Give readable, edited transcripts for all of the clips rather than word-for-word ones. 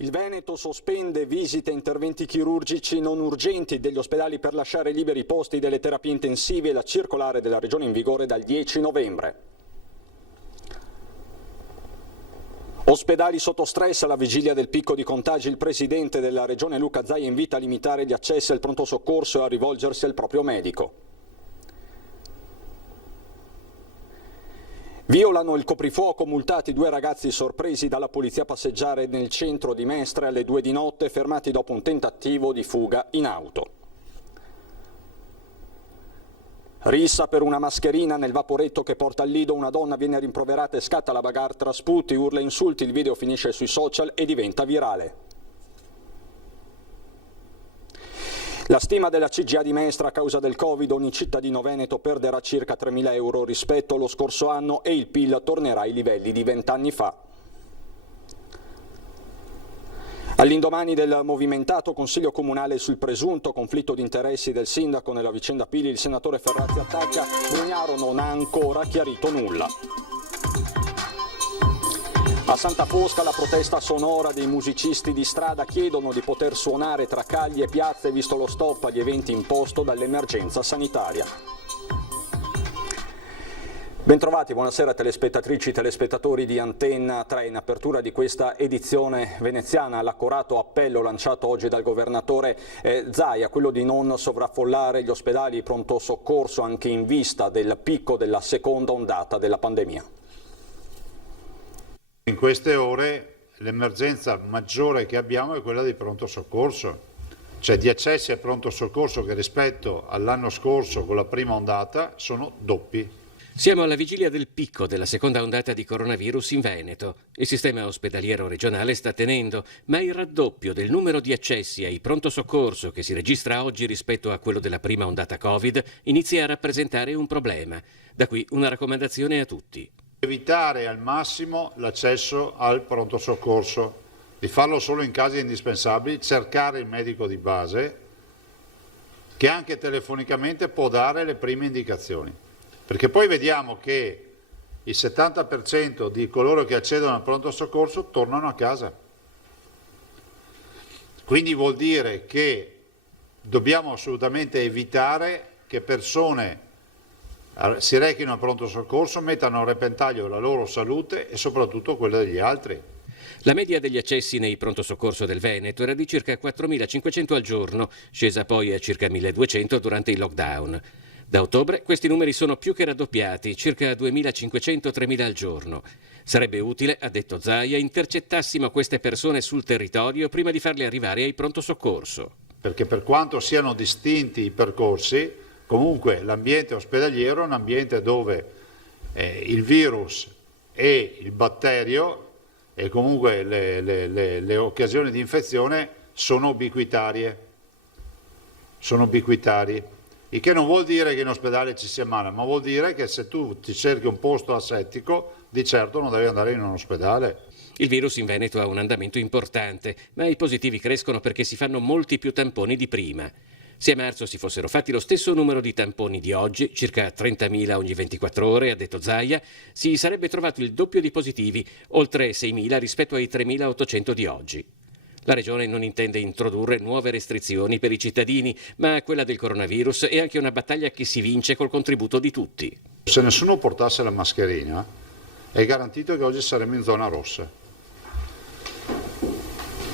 Il Veneto sospende visite e interventi chirurgici non urgenti degli ospedali per lasciare liberi i posti delle terapie intensive e la circolare della Regione in vigore dal 10 novembre. Ospedali sotto stress alla vigilia del picco di contagi. Il presidente della Regione Luca Zaia invita a limitare gli accessi al pronto soccorso e a rivolgersi al proprio medico. Violano il coprifuoco, multati 2 ragazzi sorpresi dalla polizia a passeggiare nel centro di Mestre alle 2 di notte, fermati dopo un tentativo di fuga in auto. Rissa per una mascherina nel vaporetto che porta al Lido, una donna viene rimproverata e scatta la bagarre tra sputi, urla e insulti, il video finisce sui social e diventa virale. La stima della CGA di Mestre: a causa del Covid ogni cittadino veneto perderà circa 3.000 euro rispetto allo scorso anno e il PIL tornerà ai livelli di 20 anni fa. All'indomani del movimentato Consiglio Comunale sul presunto conflitto di interessi del sindaco nella vicenda Pili, il senatore Ferrazzi attacca: Brugnaro non ha ancora chiarito nulla. A Santa Fosca la protesta sonora dei musicisti di strada, chiedono di poter suonare tra cagli e piazze visto lo stop agli eventi imposto dall'emergenza sanitaria. Bentrovati, buonasera telespettatrici e telespettatori di Antenna 3. In apertura di questa edizione veneziana l'accorato appello lanciato oggi dal governatore Zaia, quello di non sovraffollare gli ospedali pronto soccorso anche in vista del picco della seconda ondata della pandemia. In queste ore l'emergenza maggiore che abbiamo è quella di pronto soccorso, cioè di accessi al pronto soccorso che rispetto all'anno scorso con la prima ondata sono doppi. Siamo alla vigilia del picco della seconda ondata di coronavirus in Veneto. Il sistema ospedaliero regionale sta tenendo, ma il raddoppio del numero di accessi ai pronto soccorso che si registra oggi rispetto a quello della prima ondata Covid inizia a rappresentare un problema. Da qui una raccomandazione a tutti. Evitare al massimo l'accesso al pronto soccorso, di farlo solo in casi indispensabili, cercare il medico di base che anche telefonicamente può dare le prime indicazioni, perché poi vediamo che il 70% di coloro che accedono al pronto soccorso tornano a casa. Quindi vuol dire che dobbiamo assolutamente evitare che persone si rechino al pronto soccorso, mettano a repentaglio la loro salute e soprattutto quella degli altri. La media degli accessi nei pronto soccorso del Veneto era di circa 4.500 al giorno, scesa poi a circa 1.200 durante il lockdown. Da ottobre questi numeri sono più che raddoppiati, circa 2.500-3.000 al giorno. Sarebbe utile, ha detto Zaia, intercettassimo queste persone sul territorio prima di farle arrivare ai pronto soccorso. Perché per quanto siano distinti i percorsi, comunque l'ambiente ospedaliero è un ambiente dove il virus e il batterio e comunque le occasioni di infezione sono ubiquitarie. Il che non vuol dire che in ospedale ci sia male, ma vuol dire che se tu ti cerchi un posto asettico, di certo non devi andare in un ospedale. Il virus in Veneto ha un andamento importante, ma i positivi crescono perché si fanno molti più tamponi di prima. Se a marzo si fossero fatti lo stesso numero di tamponi di oggi, circa 30.000 ogni 24 ore, ha detto Zaia, si sarebbe trovato il doppio di positivi, oltre 6.000 rispetto ai 3.800 di oggi. La Regione non intende introdurre nuove restrizioni per i cittadini, ma quella del coronavirus è anche una battaglia che si vince col contributo di tutti. Se nessuno portasse la mascherina, è garantito che oggi saremmo in zona rossa.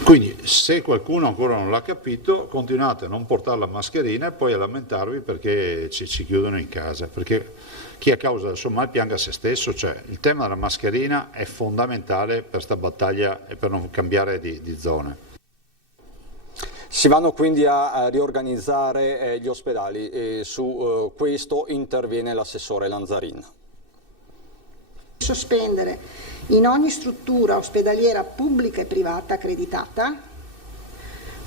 Quindi se qualcuno ancora non l'ha capito, continuate a non portare la mascherina e poi a lamentarvi perché ci chiudono in casa, perché chi a causa del suo mal pianga se stesso, cioè il tema della mascherina è fondamentale per questa battaglia e per non cambiare di zone. Si vanno quindi a riorganizzare gli ospedali e su questo interviene l'assessore Lanzarin. Sospendere in ogni struttura ospedaliera pubblica e privata accreditata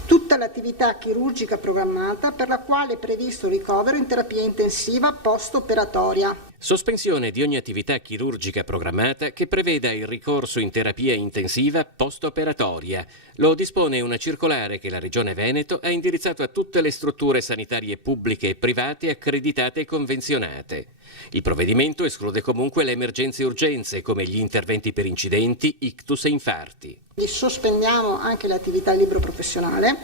tutta l'attività chirurgica programmata per la quale è previsto ricovero in terapia intensiva post-operatoria. Sospensione di ogni attività chirurgica programmata che preveda il ricorso in terapia intensiva post-operatoria. Lo dispone una circolare che la Regione Veneto ha indirizzato a tutte le strutture sanitarie pubbliche e private accreditate e convenzionate. Il provvedimento esclude comunque le emergenze e urgenze come gli interventi per incidenti, ictus e infarti. sospendiamo anche l'attività libero professionale,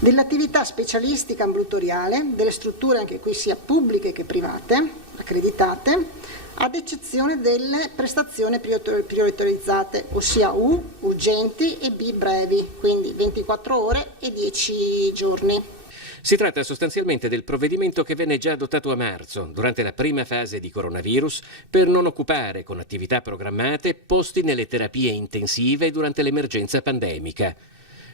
dell'attività specialistica ambulatoriale, delle strutture anche qui sia pubbliche che private, accreditate, ad eccezione delle prestazioni prioritorizzate, ossia U, urgenti, e B, brevi, quindi 24 ore e 10 giorni. Si tratta sostanzialmente del provvedimento che venne già adottato a marzo, durante la prima fase di coronavirus, per non occupare con attività programmate posti nelle terapie intensive durante l'emergenza pandemica.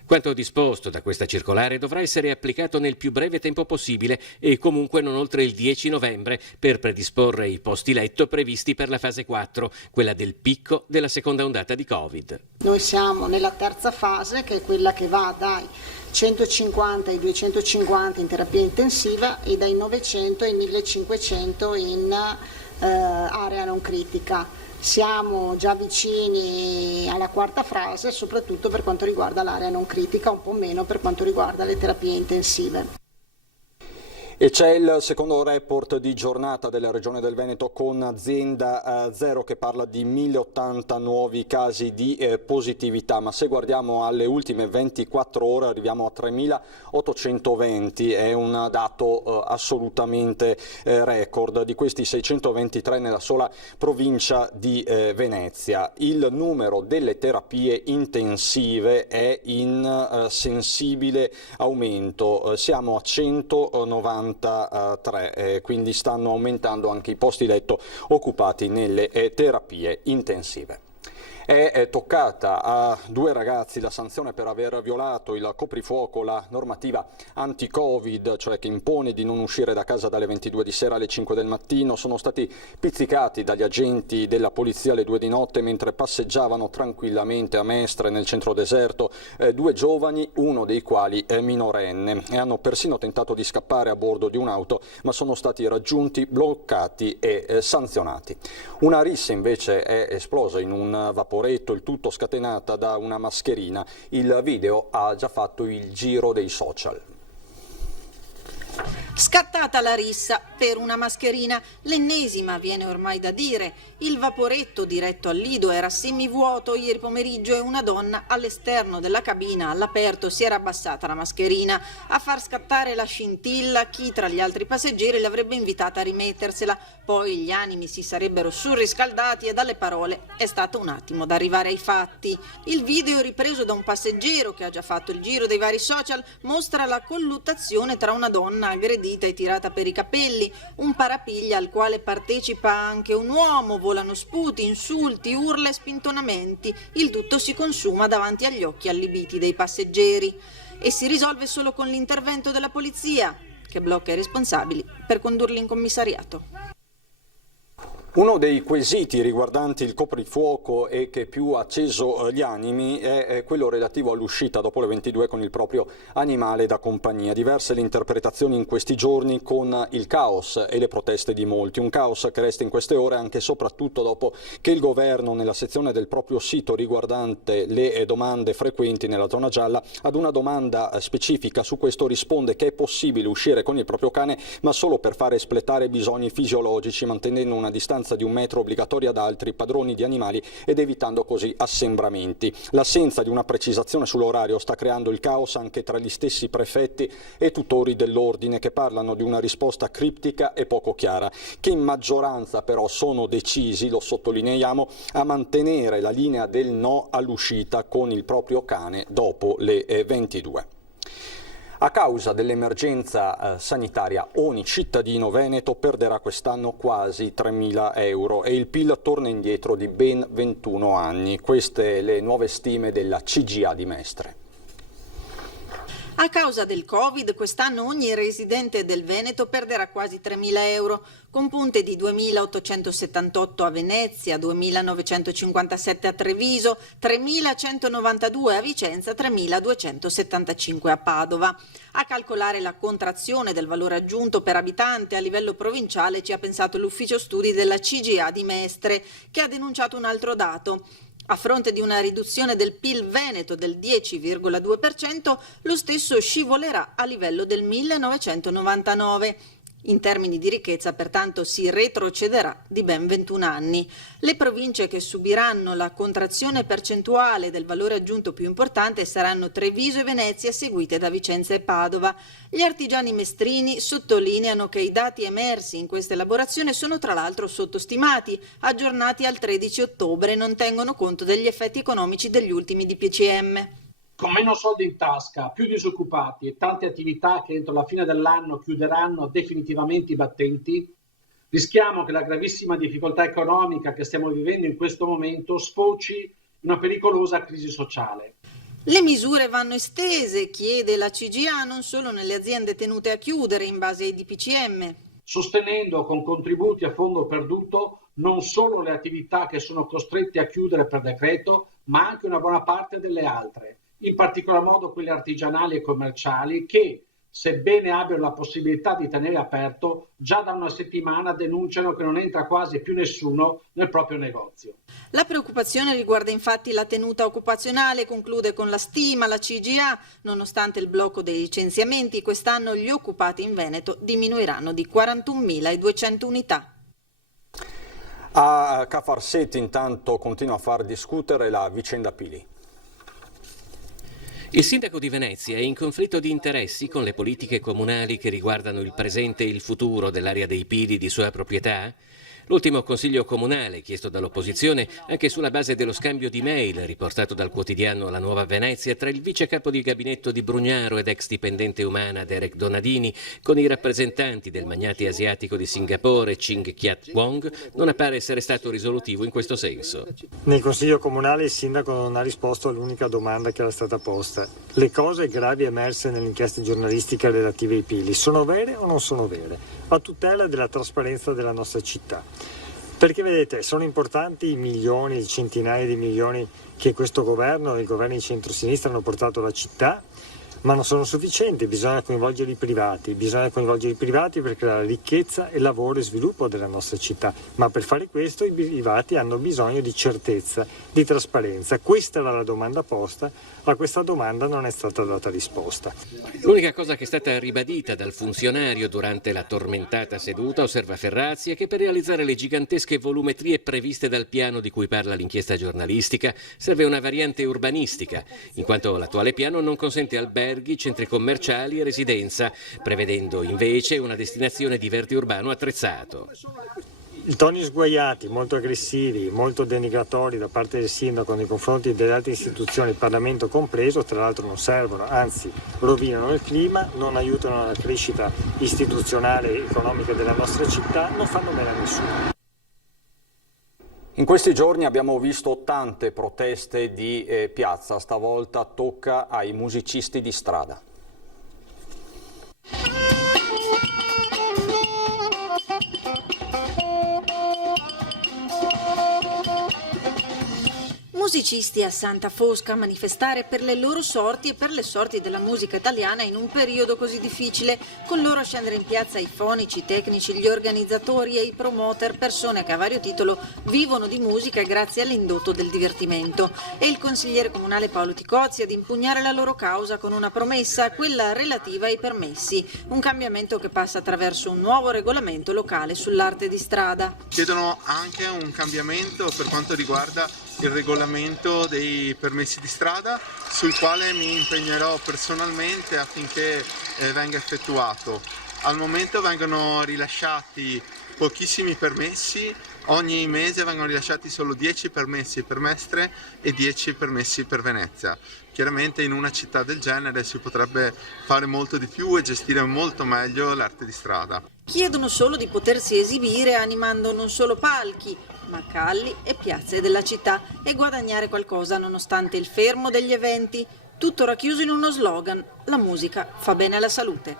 Quanto disposto da questa circolare dovrà essere applicato nel più breve tempo possibile e comunque non oltre il 10 novembre per predisporre i posti letto previsti per la fase 4, quella del picco della seconda ondata di Covid. Noi siamo nella terza fase, che è quella che va dai 150 ai 250 in terapia intensiva e dai 900 ai 1500 in area non critica. Siamo già vicini alla quarta fase, soprattutto per quanto riguarda l'area non critica, un po' meno per quanto riguarda le terapie intensive. E c'è il secondo report di giornata della Regione del Veneto con Azienda Zero che parla di 1080 nuovi casi di positività, ma se guardiamo alle ultime 24 ore arriviamo a 3820, è un dato assolutamente record, di questi 623 nella sola provincia di Venezia. Il numero delle terapie intensive è in sensibile aumento, siamo a 193, quindi stanno aumentando anche i posti letto occupati nelle terapie intensive. È toccata a 2 ragazzi la sanzione per aver violato il coprifuoco, la normativa anti-Covid, cioè che impone di non uscire da casa dalle 22 di sera alle 5 del mattino. Sono stati pizzicati dagli agenti della polizia alle 2 di notte mentre passeggiavano tranquillamente a Mestre nel centro deserto 2 giovani, uno dei quali è minorenne, e hanno persino tentato di scappare a bordo di un'auto, ma sono stati raggiunti, bloccati e sanzionati. Una rissa invece è esplosa in un vaporetto, il tutto scatenata da una mascherina. Il video ha già fatto il giro dei social. Scattata la rissa per una mascherina, l'ennesima viene ormai da dire. Il vaporetto diretto al lido era semivuoto ieri pomeriggio e una donna all'esterno della cabina all'aperto si era abbassata la mascherina. A far scattare la scintilla, chi tra gli altri passeggeri l'avrebbe invitata a rimettersela. Poi gli animi si sarebbero surriscaldati e dalle parole è stato un attimo da arrivare ai fatti. Il video ripreso da un passeggero che ha già fatto il giro dei vari social mostra la colluttazione tra una donna aggredita e tirata per i capelli, un parapiglia al quale partecipa anche un uomo, volano sputi, insulti, urla e spintonamenti, il tutto si consuma davanti agli occhi allibiti dei passeggeri e si risolve solo con l'intervento della polizia, che blocca i responsabili per condurli in commissariato. Uno dei quesiti riguardanti il coprifuoco e che più ha acceso gli animi è quello relativo all'uscita dopo le 22 con il proprio animale da compagnia. Diverse le interpretazioni in questi giorni con il caos e le proteste di molti. Un caos che resta in queste ore anche e soprattutto dopo che il governo nella sezione del proprio sito riguardante le domande frequenti nella zona gialla ad una domanda specifica su questo risponde che è possibile uscire con il proprio cane ma solo per fare espletare bisogni fisiologici mantenendo una distanza di 1 metro obbligatoria da altri padroni di animali ed evitando così assembramenti. L'assenza di una precisazione sull'orario sta creando il caos anche tra gli stessi prefetti e tutori dell'ordine che parlano di una risposta criptica e poco chiara, che in maggioranza però sono decisi, lo sottolineiamo, a mantenere la linea del no all'uscita con il proprio cane dopo le 22. A causa dell'emergenza sanitaria ogni cittadino veneto perderà quest'anno quasi 3.000 euro e il PIL torna indietro di ben 21 anni. Queste le nuove stime della CGA di Mestre. A causa del Covid, quest'anno ogni residente del Veneto perderà quasi 3.000 euro, con punte di 2.878 a Venezia, 2.957 a Treviso, 3.192 a Vicenza, 3.275 a Padova. A calcolare la contrazione del valore aggiunto per abitante a livello provinciale ci ha pensato l'ufficio studi della CGA di Mestre, che ha denunciato un altro dato. A fronte di una riduzione del PIL veneto del 10,2%, lo stesso scivolerà a livello del 1999. In termini di ricchezza, pertanto, si retrocederà di ben 21 anni. Le province che subiranno la contrazione percentuale del valore aggiunto più importante saranno Treviso e Venezia, seguite da Vicenza e Padova. Gli artigiani mestrini sottolineano che i dati emersi in questa elaborazione sono tra l'altro sottostimati, aggiornati al 13 ottobre e non tengono conto degli effetti economici degli ultimi DPCM. Con meno soldi in tasca, più disoccupati e tante attività che entro la fine dell'anno chiuderanno definitivamente i battenti, rischiamo che la gravissima difficoltà economica che stiamo vivendo in questo momento sfoci in una pericolosa crisi sociale. Le misure vanno estese, chiede la CGIA, non solo nelle aziende tenute a chiudere in base ai DPCM. Sostenendo con contributi a fondo perduto non solo le attività che sono costrette a chiudere per decreto, ma anche una buona parte delle altre. In particolar modo quelle artigianali e commerciali che, sebbene abbiano la possibilità di tenere aperto, già da una settimana denunciano che non entra quasi più nessuno nel proprio negozio. La preoccupazione riguarda infatti la tenuta occupazionale, conclude con la stima la CGIA. Nonostante il blocco dei licenziamenti, quest'anno gli occupati in Veneto diminuiranno di 41.200 unità. A Ca' Farsetti intanto continua a far discutere la vicenda Pili. Il sindaco di Venezia è in conflitto di interessi con le politiche comunali che riguardano il presente e il futuro dell'area dei Pili di sua proprietà? L'ultimo consiglio comunale, chiesto dall'opposizione anche sulla base dello scambio di mail riportato dal quotidiano La Nuova Venezia tra il vice capo di gabinetto di Brugnaro ed ex dipendente umana Derek Donadini con i rappresentanti del magnate asiatico di Singapore Ching Kiat Wong, non appare essere stato risolutivo in questo senso. Nel consiglio comunale il sindaco non ha risposto all'unica domanda che era stata posta. Le cose gravi emerse nell'inchiesta giornalistica relative ai Pili sono vere o non sono vere? A tutela della trasparenza della nostra città. Perché vedete, sono importanti i milioni, i centinaia di milioni che questo governo e il governo di centrosinistra hanno portato alla città, ma non sono sufficienti, bisogna coinvolgere i privati per creare ricchezza e lavoro e sviluppo della nostra città, ma per fare questo i privati hanno bisogno di certezza, di trasparenza. Questa era la domanda posta, a questa domanda non è stata data risposta. L'unica cosa che è stata ribadita dal funzionario durante la tormentata seduta, osserva Ferrazzi, è che per realizzare le gigantesche volumetrie previste dal piano di cui parla l'inchiesta giornalistica serve una variante urbanistica, in quanto l'attuale piano non consente alberghi, centri commerciali e residenza, prevedendo invece una destinazione di verde urbano attrezzato. I toni sguaiati, molto aggressivi, molto denigratori da parte del sindaco nei confronti delle altre istituzioni, il Parlamento compreso, tra l'altro non servono, anzi rovinano il clima, non aiutano la crescita istituzionale e economica della nostra città, non fanno bene a nessuno. In questi giorni abbiamo visto tante proteste di piazza, stavolta tocca ai musicisti di strada. Musicisti a Santa Fosca a manifestare per le loro sorti e per le sorti della musica italiana in un periodo così difficile. Con loro a scendere in piazza i fonici, i tecnici, gli organizzatori e i promoter, persone che a vario titolo vivono di musica grazie all'indotto del divertimento. E il consigliere comunale Paolo Ticozzi ad impugnare la loro causa con una promessa, quella relativa ai permessi. Un cambiamento che passa attraverso un nuovo regolamento locale sull'arte di strada. Chiedono anche un cambiamento per quanto riguarda il regolamento dei permessi di strada, sul quale mi impegnerò personalmente affinché venga effettuato. Al momento vengono rilasciati pochissimi permessi, ogni mese vengono rilasciati solo 10 permessi per Mestre e 10 permessi per Venezia. Chiaramente in una città del genere si potrebbe fare molto di più e gestire molto meglio l'arte di strada. Chiedono solo di potersi esibire animando non solo palchi, ma calli e piazze della città e guadagnare qualcosa nonostante il fermo degli eventi. Tutto racchiuso in uno slogan: la musica fa bene alla salute.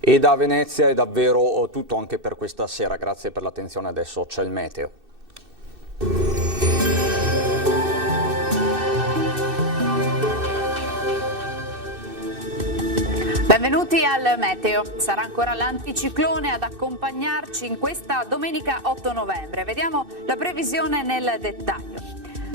E da Venezia è davvero tutto anche per questa sera, grazie per l'attenzione, adesso c'è il meteo. Benvenuti al meteo. Sarà ancora l'anticiclone ad accompagnarci in questa domenica 8 novembre. Vediamo la previsione nel dettaglio.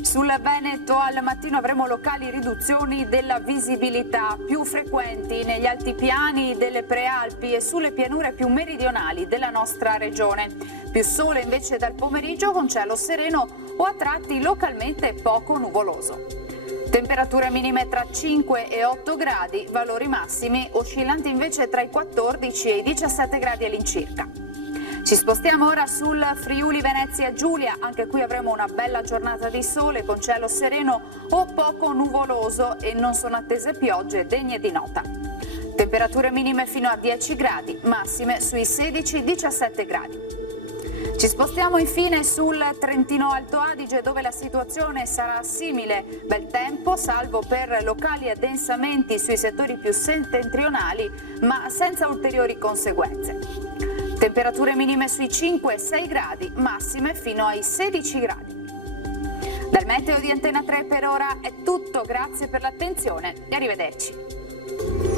Sul Veneto al mattino avremo locali riduzioni della visibilità più frequenti negli altipiani delle prealpi e sulle pianure più meridionali della nostra regione. Più sole invece dal pomeriggio con cielo sereno o a tratti localmente poco nuvoloso. Temperature minime tra 5 e 8 gradi, valori massimi oscillanti invece tra i 14 e i 17 gradi all'incirca. Ci spostiamo ora sul Friuli Venezia Giulia, anche qui avremo una bella giornata di sole con cielo sereno o poco nuvoloso e non sono attese piogge degne di nota. Temperature minime fino a 10 gradi, massime sui 16-17 gradi. Ci spostiamo infine sul Trentino Alto Adige dove la situazione sarà simile, bel tempo salvo per locali addensamenti sui settori più settentrionali ma senza ulteriori conseguenze. Temperature minime sui 5-6 gradi, massime fino ai 16 gradi. Dal meteo di Antena 3 per ora è tutto, grazie per l'attenzione e arrivederci.